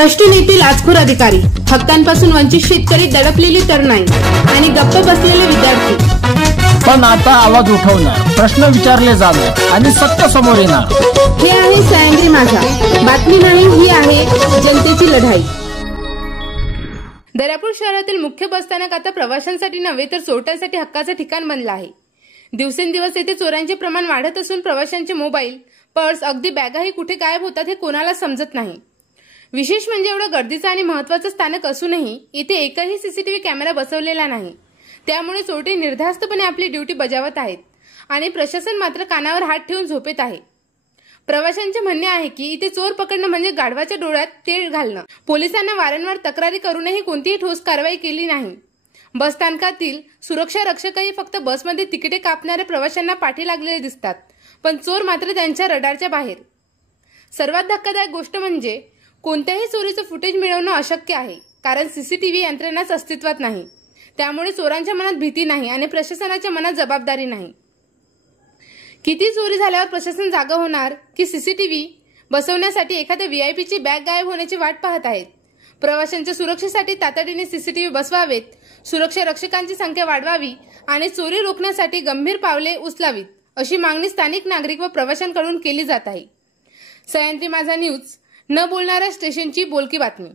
भ्रष्ट नीती लाचखोर अधिकारी, हक्कांपासून वंचित शेतकरी, दडपलेली तरुणाई आणि गप्प बसलेले विद्यार्थी। पण आता आवाज उठवणार, प्रश्न विचारले जाणार आणि सत्य समोर येणार। हे आहे सह्याद्री माझा, बातमी नाही, ही आहे जनतेची लढाई। दर्यापूर शहरातील मुख्य बसस्थानक आता प्रवाशांसाठी नव्हे तर चोरट्यांसाठी हक्काचे ठिकाण बनले आहे। दिवसेंदिवस येथे चोरांचे प्रमाण वाढत असून प्रवाशांचे मोबाईल, पर्स, अगदी बॅगाही कुठे गायब होतात हे कोणाला समजत नाही। विशेष म्हणजे एवढं गर्दीचं आणि महत्त्वाचं स्थानक असूनही इथे एकही सीसीटीव्ही कॅमेरा बसवलेला नाही। त्यामुळे चोरटे निर्धास्तपणे आपली ड्युटी बजावत आहेत आणि प्रशासन मात्र कानावर हात ठेवून झोपेत आहे। प्रवाशांचे म्हणणे आहे की इथे चोर पकडणं म्हणजे गाढवाच्या डोळ्यात तेल घालणं। पोलिसांना वारंवार तक्रारी करूनही कोणतीही ठोस कारवाई केली नाही। बसस्थानकातील सुरक्षा रक्षकही फक्त बसमध्ये तिकिटे कापणाऱ्या प्रवाशांना पाठी लागलेले दिसतात, पण चोर मात्र त्यांच्या रडारच्या बाहेर। सर्वात धक्कादायक गोष्ट म्हणजे कोणत्याही चोरीचं फुटेज मिळवणं अशक्य आहे, कारण सीसीटीव्ही यंत्रणाच अस्तित्वात नाही। त्यामुळे चोरांच्या मनात भीती नाही आणि प्रशासनाच्या मनात जबाबदारी नाही। किती चोरी झाल्यावर प्रशासन जागा होणार की सीसीटीव्ही बसवण्यासाठी एखाद्या व्हीआयपीची बॅग गायब होण्याची वाट पाहत आहेत। प्रवाशांच्या सुरक्षेसाठी तातडीने सीसीटीव्ही बसवावेत, सुरक्षा रक्षकांची संख्या वाढवावी आणि चोरी रोखण्यासाठी गंभीर पावले उचलावीत, अशी मागणी स्थानिक नागरिक व प्रवाशांकडून केली जात आहे। सह्याद्री माझा न्यूज, न बोलणाऱ्या स्टेशनची बोलकी बातमी।